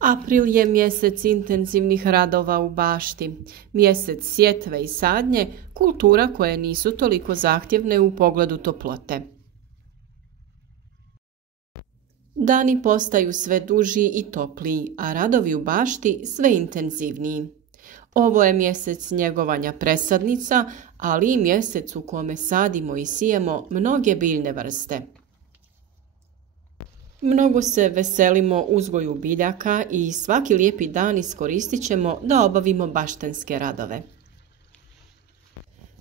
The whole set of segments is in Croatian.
April je mjesec intenzivnih radova u bašti, mjesec sjetve i sadnje, kultura koje nisu toliko zahtjevne u pogledu toplote. Dani postaju sve duži i topliji, a radovi u bašti sve intenzivniji. Ovo je mjesec njegovanja presadnica, ali i mjesec u kome sadimo i sijemo mnoge biljne vrste. Mnogo se veselimo uzgoju biljaka i svaki lijepi dan iskoristit ćemo da obavimo baštenske radove.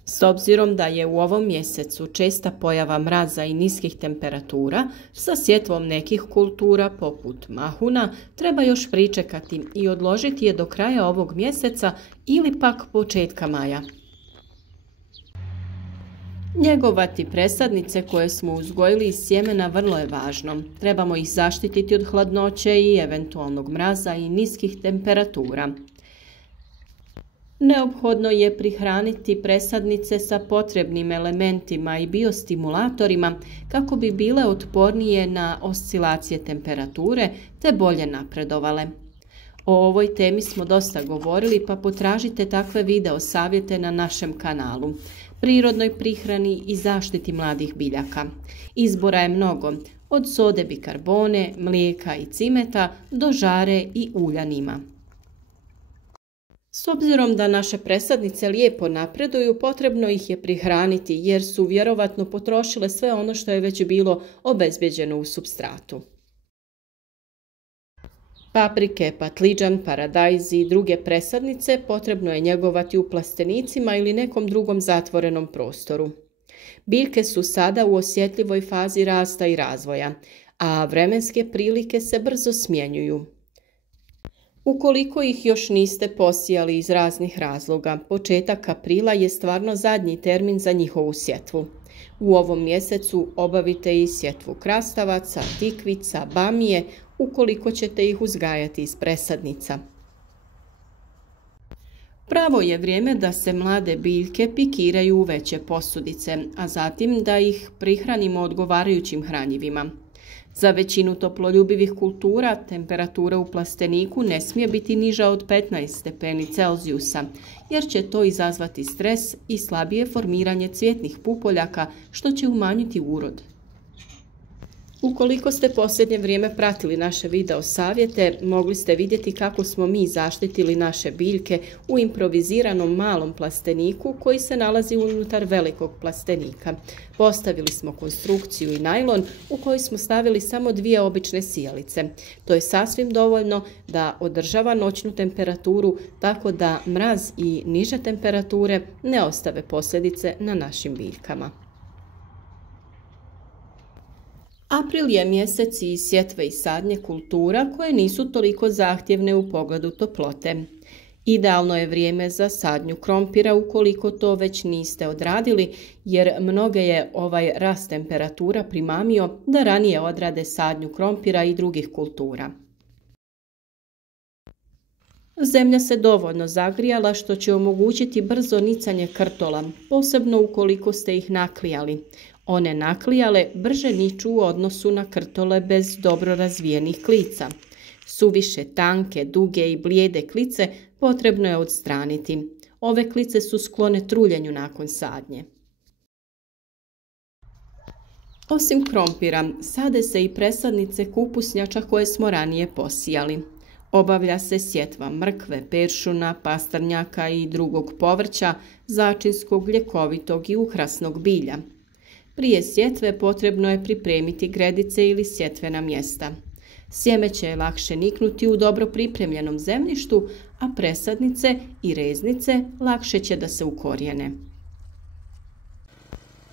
S obzirom da je u ovom mjesecu česta pojava mraza i niskih temperatura, sa sjetvom nekih kultura poput mahuna treba još pričekati i odložiti je do kraja ovog mjeseca ili pak početka maja. Njegovati presadnice koje smo uzgojili iz sjemena vrlo je važno. Trebamo ih zaštititi od hladnoće i eventualnog mraza i niskih temperatura. Neophodno je prihraniti presadnice sa potrebnim elementima i biostimulatorima kako bi bile otpornije na oscilacije temperature te bolje napredovale. O ovoj temi smo dosta govorili, pa potražite takve video savjete na našem kanalu. Prirodnoj prihrani i zaštiti mladih biljaka. Izbora je mnogo, od sode bikarbone, mlijeka i cimeta do žare i uljanima. S obzirom da naše presadnice lijepo napreduju, potrebno ih je prihraniti jer su vjerovatno potrošile sve ono što je već bilo obezbjeđeno u supstratu. Paprike, patliđan, paradajz i druge presadnice potrebno je njegovati u plastenicima ili nekom drugom zatvorenom prostoru. Biljke su sada u osjetljivoj fazi rasta i razvoja, a vremenske prilike se brzo smjenjuju. Ukoliko ih još niste posijali iz raznih razloga, početak aprila je stvarno zadnji termin za njihovu sjetvu. U ovom mjesecu obavite i sjetvu krastavaca, tikvica, bamije, ukoliko ćete ih uzgajati iz presadnica. Pravo je vrijeme da se mlade biljke pikiraju u veće posudice, a zatim da ih prihranimo odgovarajućim hranjivima. Za većinu toploljubivih kultura temperatura u plasteniku ne smije biti niža od 15 stepeni Celzijusa, jer će to izazvati stres i slabije formiranje cvjetnih pupoljaka, što će umanjiti urod. Ukoliko ste posljednje vrijeme pratili naše video savjete, mogli ste vidjeti kako smo mi zaštitili naše biljke u improviziranom malom plasteniku koji se nalazi unutar velikog plastenika. Postavili smo konstrukciju i najlon u koji smo stavili samo 2 obične sijalice. To je sasvim dovoljno da održava noćnu temperaturu, tako da mraz i niže temperature ne ostave posljedice na našim biljkama. April je mjesec i sjetve i sadnje kultura koje nisu toliko zahtjevne u pogledu toplote. Idealno je vrijeme za sadnju krompira ukoliko to već niste odradili, jer mnoge je ovaj rast temperatura primamio da ranije odrade sadnju krompira i drugih kultura. Zemlja se dovoljno zagrijala što će omogućiti brzo nicanje krtola, posebno ukoliko ste ih naklijali. One naklijale brže niču u odnosu na krtole bez dobro razvijenih klica. Suviše tanke, duge i blijede klice potrebno je odstraniti. Ove klice su sklone truljenju nakon sadnje. Osim krompira, sade se i presadnice kupusnjača koje smo ranije posijali. Obavlja se sjetva mrkve, peršuna, pastrnjaka i drugog povrća, začinskog, ljekovitog i ukrasnog bilja. Prije sjetve potrebno je pripremiti gredice ili sjetvena mjesta. Sjeme će lakše niknuti u dobro pripremljenom zemljištu, a presadnice i reznice lakše će da se ukorijene.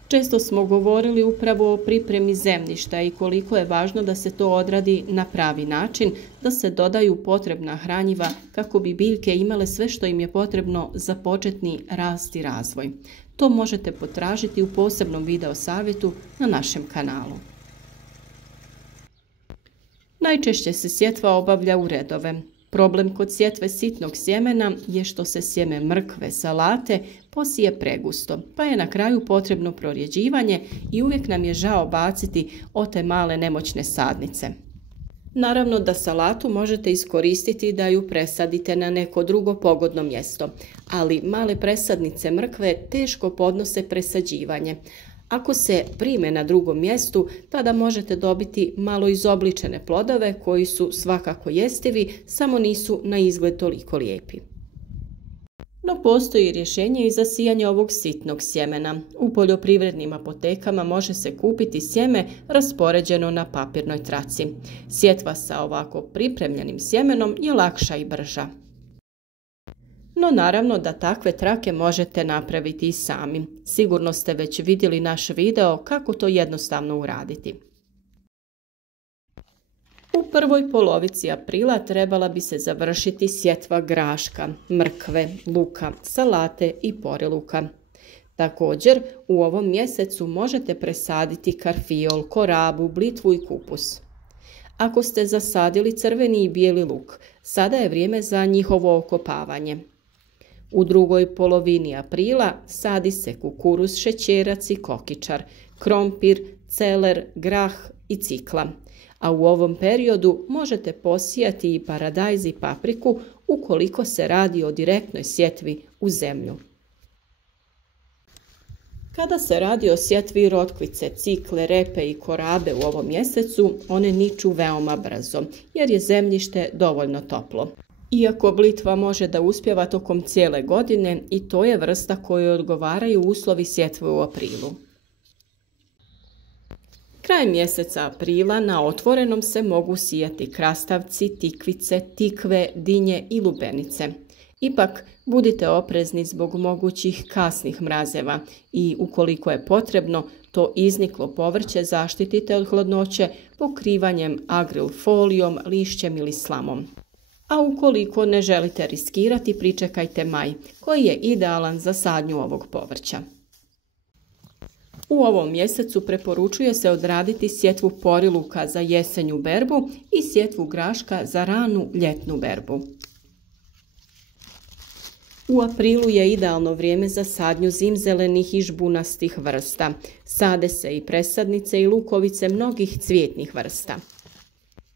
Često smo govorili upravo o pripremi zemljišta i koliko je važno da se to odradi na pravi način, da se dodaju potrebna hranjiva kako bi biljke imale sve što im je potrebno za početni rast i razvoj. To možete potražiti u posebnom video savjetu na našem kanalu. Najčešće se sjetva obavlja u redove. Problem kod sjetve sitnog sjemena je što se sjeme mrkve, salate posije pregusto, pa je na kraju potrebno prorjeđivanje i uvijek nam je žao baciti o te male nemoćne sadnice. Naravno da salatu možete iskoristiti da ju presadite na neko drugo pogodno mjesto, ali male presadnice mrkve teško podnose presađivanje. Ako se prime na drugom mjestu, tada možete dobiti malo izobličene plodove koji su svakako jestivi, samo nisu na izgled toliko lijepi. No postoji rješenje i za sijanje ovog sitnog sjemena. U poljoprivrednim apotekama može se kupiti sjeme raspoređeno na papirnoj traci. Sjetva sa ovako pripremljenim sjemenom je lakša i brža. No naravno da takve trake možete napraviti i sami. Sigurno ste već vidjeli naš video kako to jednostavno uraditi. U prvoj polovici aprila trebala bi se završiti sjetva graška, mrkve, luka, salate i poriluka. Također, u ovom mjesecu možete presaditi karfiol, korabu, blitvu i kupus. Ako ste zasadili crveni i bijeli luk, sada je vrijeme za njihovo okopavanje. U drugoj polovini aprila sadi se kukuruz, šećerac i kokičar, krompir, celer, grah i cikla. A u ovom periodu možete posijati i paradajz i papriku ukoliko se radi o direktnoj sjetvi u zemlju. Kada se radi o sjetvi rotkvice, cikle, repe i korabe u ovom mjesecu, one niču veoma brzo jer je zemljište dovoljno toplo. Iako blitva može da uspijeva tokom cijele godine, i to je vrsta kojoj odgovaraju uslovi sjetve u aprilu. Krajem mjeseca aprila na otvorenom se mogu sijati krastavci, tikvice, tikve, dinje i lubenice. Ipak, budite oprezni zbog mogućih kasnih mrazeva i ukoliko je potrebno, to izniklo povrće zaštitite od hladnoće pokrivanjem agril folijom, lišćem ili slamom. A ukoliko ne želite riskirati, pričekajte maj, koji je idealan za sadnju ovog povrća. U ovom mjesecu preporučuje se odraditi sjetvu poriluka za jesenju berbu i sjetvu graška za ranu ljetnu berbu. U aprilu je idealno vrijeme za sadnju zimzelenih i žbunastih vrsta. Sade se i presadnice i lukovice mnogih cvjetnih vrsta.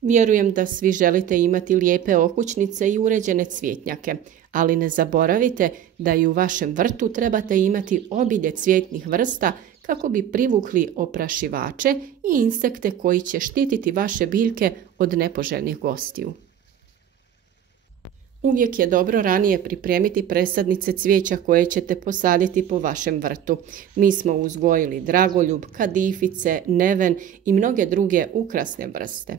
Vjerujem da svi želite imati lijepe okućnice i uređene cvjetnjake, ali ne zaboravite da i u vašem vrtu trebate imati obilje cvjetnih vrsta kako bi privukli oprašivače i insekte koji će štititi vaše biljke od nepoželjnih gostiju. Uvijek je dobro ranije pripremiti presadnice cvijeća koje ćete posaditi po vašem vrtu. Mi smo uzgojili dragoljub, kadifice, neven i mnoge druge ukrasne vrste.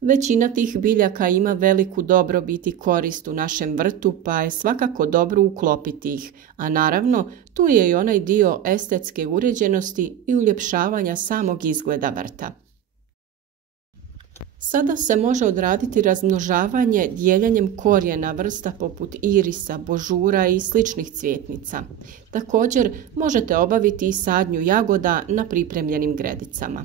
Većina tih biljaka ima veliku dobrobit i korist u našem vrtu, pa je svakako dobro uklopiti ih, a naravno tu je i onaj dio estetske uređenosti i uljepšavanja samog izgleda vrta. Sada se može odraditi razmnožavanje dijeljenjem korijena vrsta poput irisa, božura i sličnih cvjetnica. Također možete obaviti i sadnju jagoda na pripremljenim gredicama.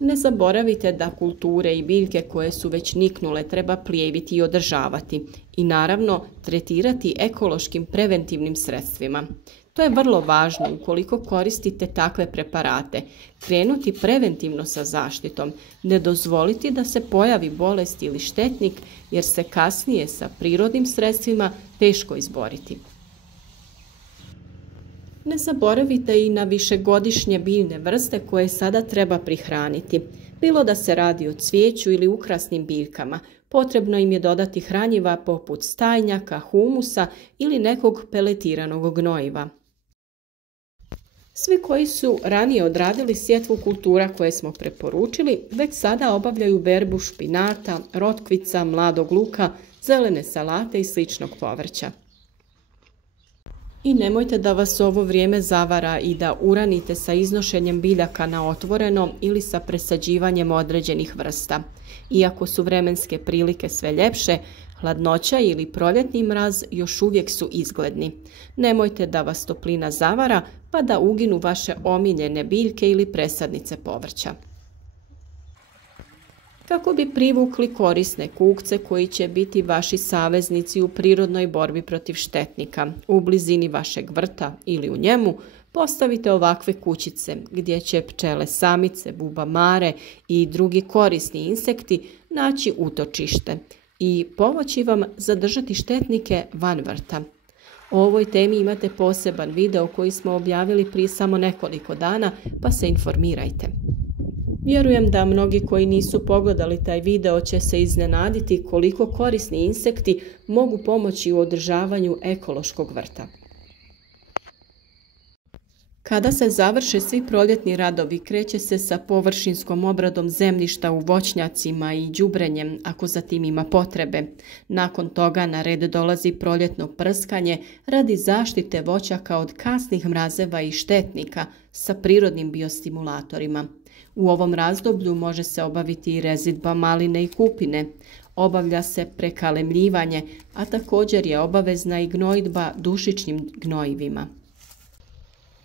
Ne zaboravite da kulture i biljke koje su već niknule treba plijeviti i održavati i naravno tretirati ekološkim preventivnim sredstvima. To je vrlo važno ukoliko koristite takve preparate. Krenuti preventivno sa zaštitom, ne dozvoliti da se pojavi bolest ili štetnik jer se kasnije sa prirodnim sredstvima teško izboriti. Ne zaboravite i na višegodišnje biljne vrste koje sada treba prihraniti. Bilo da se radi o cvijeću ili ukrasnim biljkama, potrebno im je dodati hranjiva poput stajnjaka, humusa ili nekog peletiranog gnojiva. Svi koji su ranije odradili sjetvu kultura koje smo preporučili, već sada obavljaju berbu špinata, rotkvica, mladog luka, zelene salate i sličnog povrća. I nemojte da vas ovo vrijeme zavara i da uranite sa iznošenjem biljaka na otvoreno ili sa presađivanjem određenih vrsta. Iako su vremenske prilike sve ljepše, hladnoća ili proljetni mraz još uvijek su izgledni. Nemojte da vas toplina zavara pa da uginu vaše omiljene biljke ili presadnice povrća. Kako bi privukli korisne kukce koji će biti vaši saveznici u prirodnoj borbi protiv štetnika, u blizini vašeg vrta ili u njemu, postavite ovakve kućice gdje će pčele samice, bubamare i drugi korisni insekti naći utočište i pomoći vam zadržati štetnike van vrta. O ovoj temi imate poseban video koji smo objavili prije samo nekoliko dana, pa se informirajte. Vjerujem da mnogi koji nisu pogledali taj video će se iznenaditi koliko korisni insekti mogu pomoći u održavanju ekološkog vrta. Kada se završe svi proljetni radovi, kreće se sa površinskom obradom zemljišta u voćnjacima i đubrenjem, ako za tim ima potrebe. Nakon toga na red dolazi proljetno prskanje radi zaštite voćaka od kasnih mrazeva i štetnika sa prirodnim biostimulatorima. U ovom razdoblju može se obaviti i rezidba maline i kupine. Obavlja se prekalemljivanje, a također je obavezna i gnojidba dušičnim gnojivima.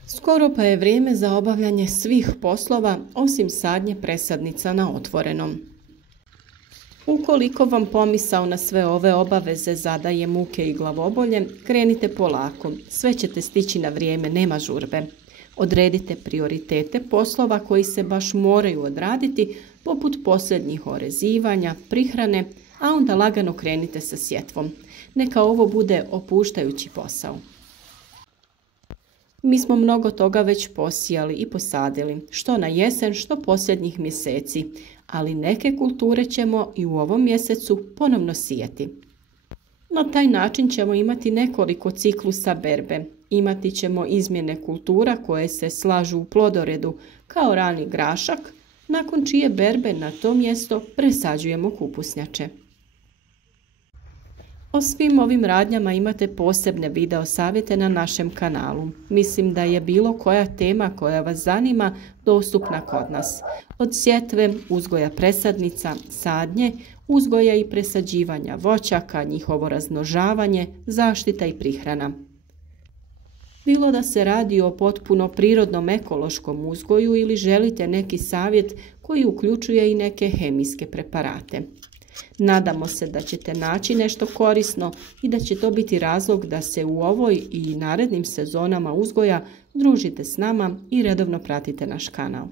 Skoro pa je vrijeme za obavljanje svih poslova osim sadnje presadnica na otvorenom. Ukoliko vam pomisao na sve ove obaveze zadaje muke i glavobolje, krenite polako, sve ćete stići na vrijeme, nema žurbe. Odredite prioritete poslova koji se baš moraju odraditi, poput posljednjih orezivanja, prihrane, a onda lagano krenite sa sjetvom. Neka ovo bude opuštajući posao. Mi smo mnogo toga već posijali i posadili, što na jesen, što posljednjih mjeseci, ali neke kulture ćemo i u ovom mjesecu ponovno sijati. Na taj način ćemo imati nekoliko ciklusa berbe. Imati ćemo izmjene kultura koje se slažu u plodoredu kao rani grašak, nakon čije berbe na to mjesto presađujemo kupusnjače. O svim ovim radnjama imate posebne video savjete na našem kanalu. Mislim da je bilo koja tema koja vas zanima dostupna kod nas. Od sjetve, uzgoja presadnica, sadnje, uzgoja i presađivanja voćaka, njihovo razmnožavanje, zaštita i prihrana. Bilo da se radi o potpuno prirodnom ekološkom uzgoju ili želite neki savjet koji uključuje i neke hemijske preparate. Nadamo se da ćete naći nešto korisno i da će to biti razlog da se u ovoj i narednim sezonama uzgoja družite s nama i redovno pratite naš kanal.